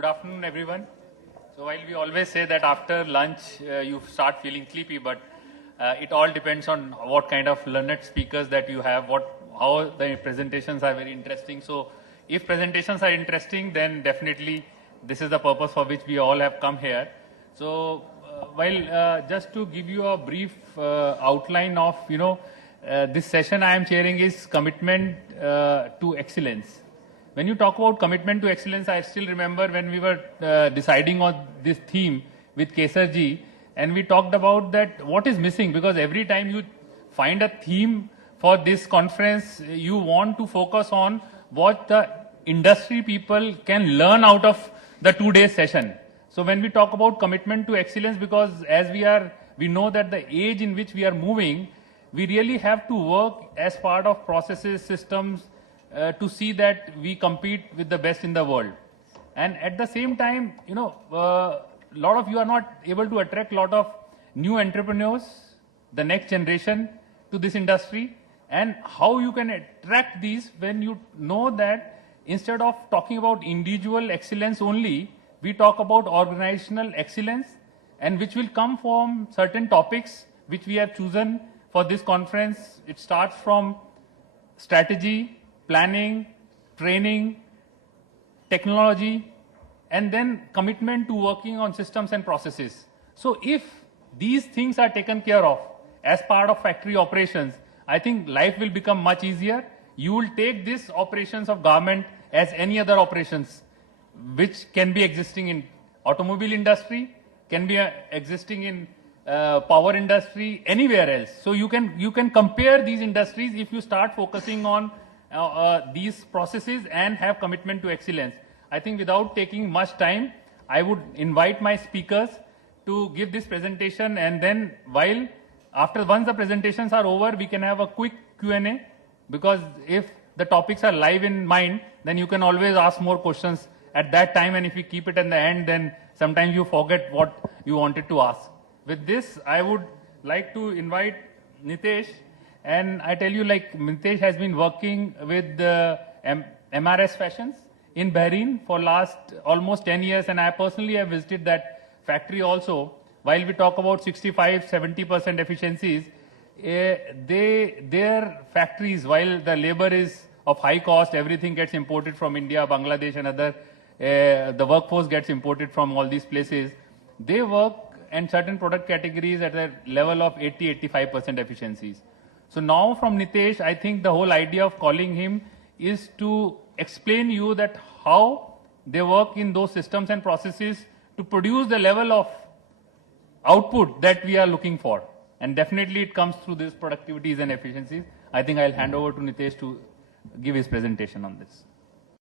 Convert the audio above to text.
Good afternoon, everyone. So while we always say that after lunch you start feeling sleepy, but it all depends on what kind of learned speakers that you have, how the presentations are very interesting. So if presentations are interesting, then definitely this is the purpose for which we all have come here. So just to give you a brief outline of, this session I am chairing is commitment to excellence. When you talk about commitment to excellence, I still remember when we were deciding on this theme with Kesar ji, and we talked about that what is missing, because every time you find a theme for this conference, you want to focus on what the industry people can learn out of the 2-day session. So when we talk about commitment to excellence, because as we know that the age in which we are moving, we really have to work as part of processes, systems, to see that we compete with the best in the world. And at the same time, a lot of you are not able to attract a lot of new entrepreneurs, the next generation to this industry, and how you can attract these when you know that instead of talking about individual excellence only, we talk about organizational excellence, and which will come from certain topics which we have chosen for this conference. It starts from strategy, planning, training, technology, and then commitment to working on systems and processes. So if these things are taken care of as part of factory operations, I think life will become much easier. You will take these operations of government as any other operations, which can be existing in automobile industry, can be existing in power industry, anywhere else. So you can compare these industries if you start focusing on these processes and have commitment to excellence. I think without taking much time, I would invite my speakers to give this presentation, and then once the presentations are over, we can have a quick Q&A, because if the topics are live in mind, then you can always ask more questions at that time, and if you keep it in the end, then sometimes you forget what you wanted to ask. With this, I would like to invite Nitesh. And I tell you, Nitesh has been working with MRS Fashions in Bahrain for last almost 10 years, and I personally have visited that factory also. While we talk about 65-70% efficiencies, their factories, while the labor is of high cost, everything gets imported from India, Bangladesh and other, the workforce gets imported from all these places. They work in certain product categories at a level of 80-85% efficiencies. So now from Nitesh, I think the whole idea of calling him is to explain you that how they work in those systems and processes to produce the level of output that we are looking for. And definitely it comes through these productivities and efficiencies. I think I'll hand over to Nitesh to give his presentation on this.